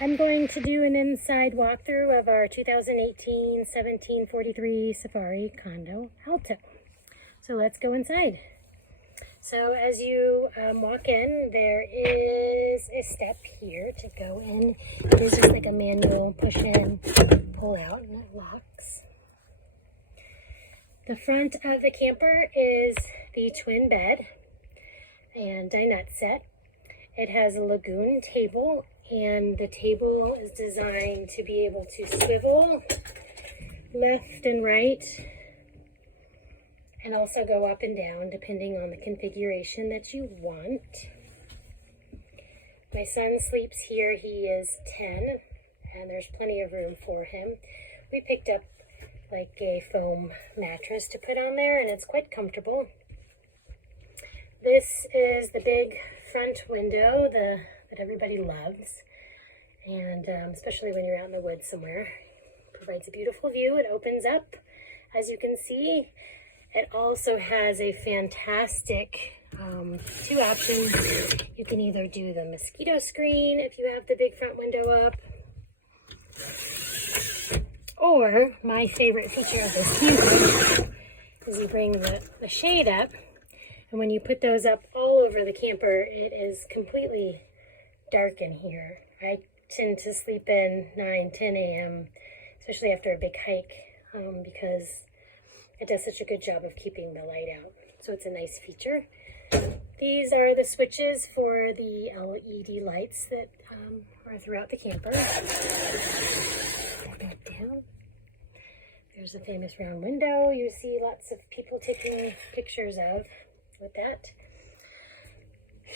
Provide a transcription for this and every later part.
I'm going to do an inside walkthrough of our 2018 1743 Safari Condo Alto. So let's go inside. So as you walk in, there is a step here to go in. There's just like a manual push in, pull out, and it locks. The front of the camper is the twin bed and dinette set. It has a lagoon table, and the table is designed to be able to swivel left and right and also go up and down depending on the configuration that you want. My son sleeps here. He is 10 and there's plenty of room for him. We picked up like a foam mattress to put on there, and it's quite comfortable. This is the big front window that everybody loves, and especially when you're out in the woods somewhere. Provides a beautiful view. It opens up, as you can see. It also has a fantastic two options. You can either do the mosquito screen if you have the big front window up, or my favorite feature of this camper is you bring the shade up, and when you put those up all over the camper, it is completely dark in here. I tend to sleep in 9, 10 a.m., especially after a big hike, because it does such a good job of keeping the light out. So it's a nice feature. These are the switches for the LED lights that are throughout the camper. Back down. There's a famous round window you see lots of people taking pictures of with that.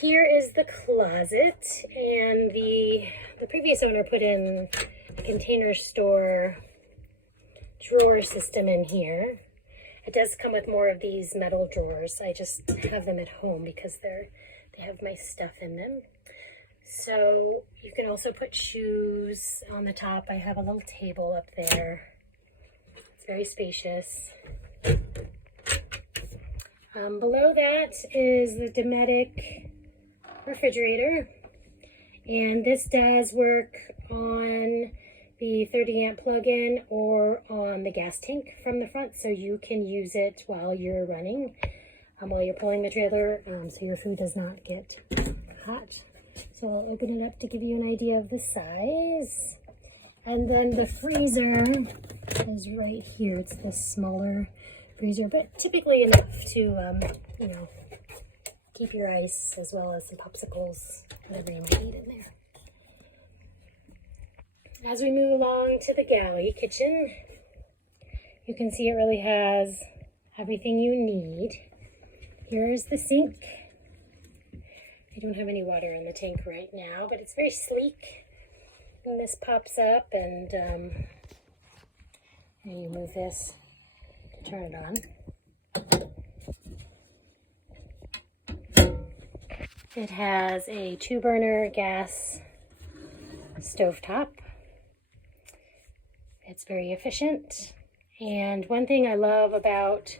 Here is the closet, and the previous owner put in a container store drawer system in here. It does come with more of these metal drawers. I just have them at home because they have my stuff in them. So you can also put shoes on the top. I have a little table up there. It's very spacious. Below that is the Dometic refrigerator, and this does work on the 30 amp plug-in or on the gas tank from the front, so you can use it while you're running, while you're pulling the trailer, so your food does not get hot. So I'll open it up to give you an idea of the size. And then the freezer is right here. It's this smaller freezer, but typically enough to, keep your ice as well as some popsicles, whatever you might need in there. As we move along to the galley kitchen, you can see it really has everything you need. Here's the sink. I don't have any water in the tank right now, but it's very sleek. And this pops up, and you move this to turn it on. It has a 2-burner gas stovetop. It's very efficient. And one thing I love about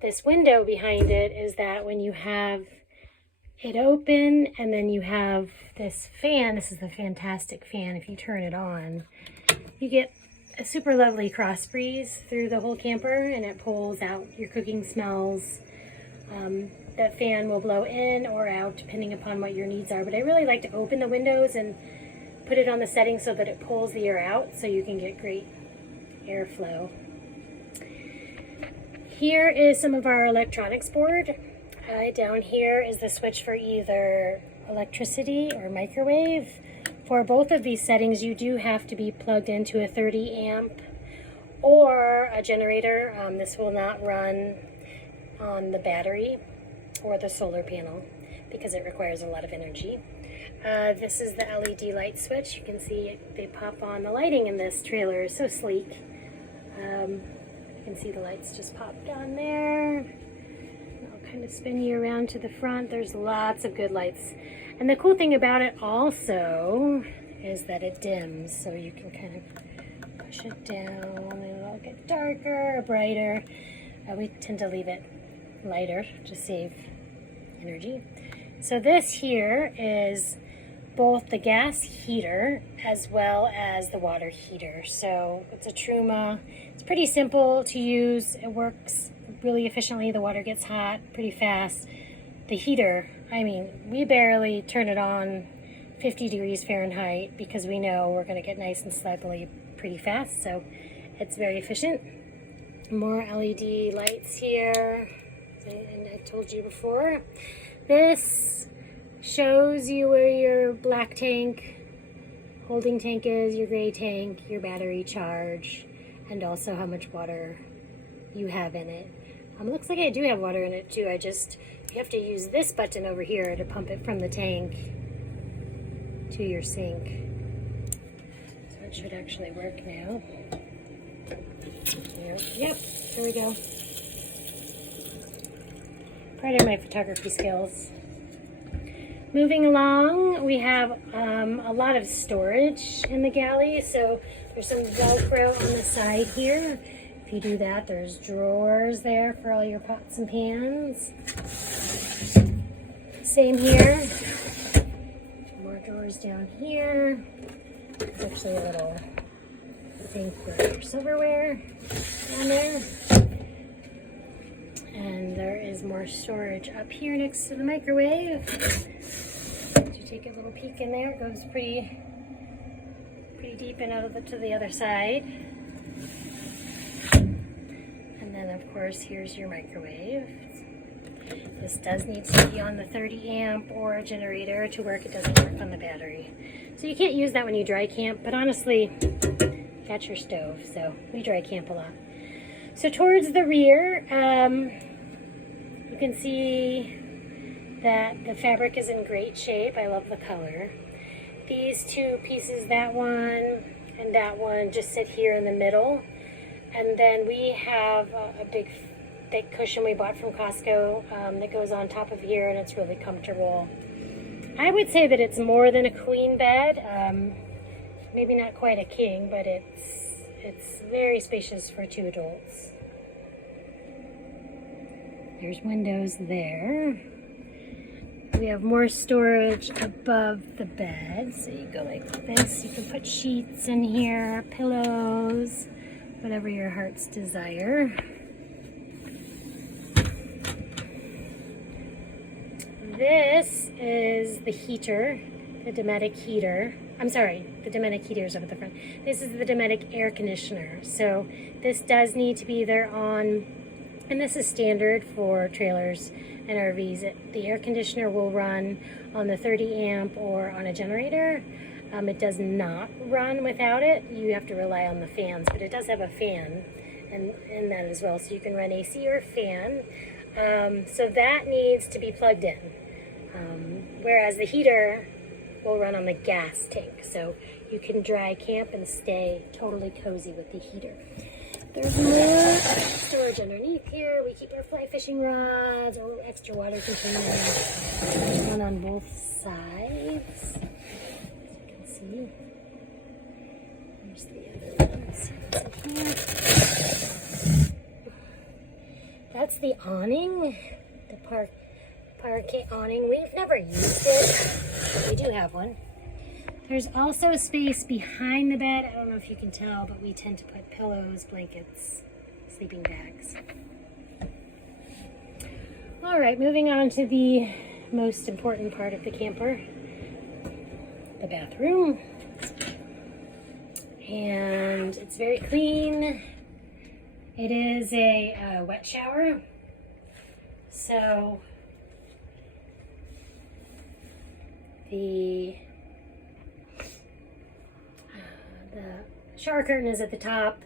this window behind it is that when you have it open and then you have this fan, this is the Fantastic fan, if you turn it on, you get a super lovely cross breeze through the whole camper, and it pulls out your cooking smells. That fan will blow in or out depending upon what your needs are, but I really like to open the windows and put it on the setting so that it pulls the air out so you can get great airflow. Here is some of our electronics board. Down here is the switch for either electricity or microwave. For both of these settings, you do have to be plugged into a 30 amp or a generator. This will not run on the battery or the solar panel because it requires a lot of energy. This is the LED light switch. You can see they pop on. The lighting in this trailer is so sleek. You can see the lights just popped on there. I'll kind of spin you around to the front. There's lots of good lights. And the cool thing about it also is that it dims, so you can kind of push it down and it'll get darker or brighter. We tend to leave it lighter to save energy. So this here is both the gas heater as well as the water heater. So it's a Truma. It's pretty simple to use. It works really efficiently. The water gets hot pretty fast. The heater, I mean, we barely turn it on 50 degrees Fahrenheit because we know we're going to get nice and sluggly pretty fast. So it's very efficient. More LED lights here. And I told you before, this shows you where your black tank, holding tank is, your gray tank, your battery charge, and also how much water you have in it. Looks like I do have water in it too. You have to use this button over here to pump it from the tank to your sink. So it should actually work now. Yep, there we go. Part of my photography skills. Moving along, we have a lot of storage in the galley. So there's some Velcro on the side here. If you do that, there's drawers there for all your pots and pans. Same here. More drawers down here. There's actually a little sink for your silverware down there. And there is more storage up here next to the microwave. To take a little peek in there, it goes pretty deep and out of to the other side. And then of course here's your microwave. This does need to be on the 30 amp or a generator to work. It doesn't work on the battery. So you can't use that when you dry camp, but honestly, that's your stove, so we dry camp a lot. So towards the rear, you can see that the fabric is in great shape. I love the color. These two pieces, that one and that one, just sit here in the middle. And then we have a big thick cushion we bought from Costco that goes on top of here, and it's really comfortable. I would say that it's more than a queen bed. Maybe not quite a king, but it's very spacious for two adults. There's windows there. We have more storage above the bed. So you go like this. You can put sheets in here, pillows, whatever your heart's desire. This is the heater, the Dometic heater. I'm sorry, the Dometic heater is over the front. This is the Dometic air conditioner. So this does need to be either on, and this is standard for trailers and RVs. The air conditioner will run on the 30 amp or on a generator. It does not run without it. You have to rely on the fans, but it does have a fan in that as well. So you can run AC or fan. So that needs to be plugged in. Whereas the heater will run on the gas tank. So you can dry camp and stay totally cozy with the heater. There's more storage underneath here. We keep our fly fishing rods or extra water containers. There's one on both sides. As you can see. There's the other ones. That's the awning, the parquet awning. We've never used it, but we do have one. There's also a space behind the bed. I don't know if you can tell, but we tend to put pillows, blankets, sleeping bags. All right, moving on to the most important part of the camper, the bathroom. And it's very clean. It is a wet shower. So the shower curtain is at the top.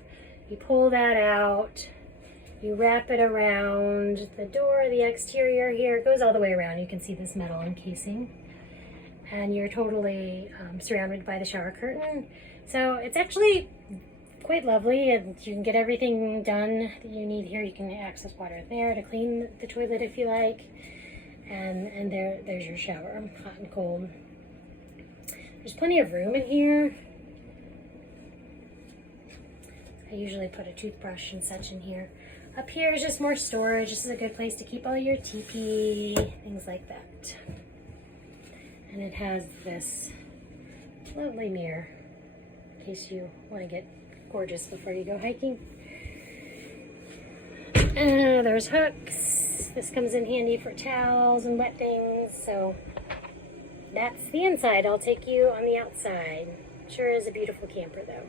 You pull that out, you wrap it around the door, the exterior here. It goes all the way around. You can see this metal encasing. And you're totally surrounded by the shower curtain. So it's actually quite lovely, and you can get everything done that you need here. You can access water there to clean the toilet if you like. And there's your shower, hot and cold. There's plenty of room in here. I usually put a toothbrush and such in here. Up here is just more storage. This is a good place to keep all your TP, things like that. And it has this Lovely mirror, in case you want to get gorgeous before you go hiking. There's hooks. This comes in handy for towels and wet things. So that's the inside. I'll take you on the outside. Sure is a beautiful camper though.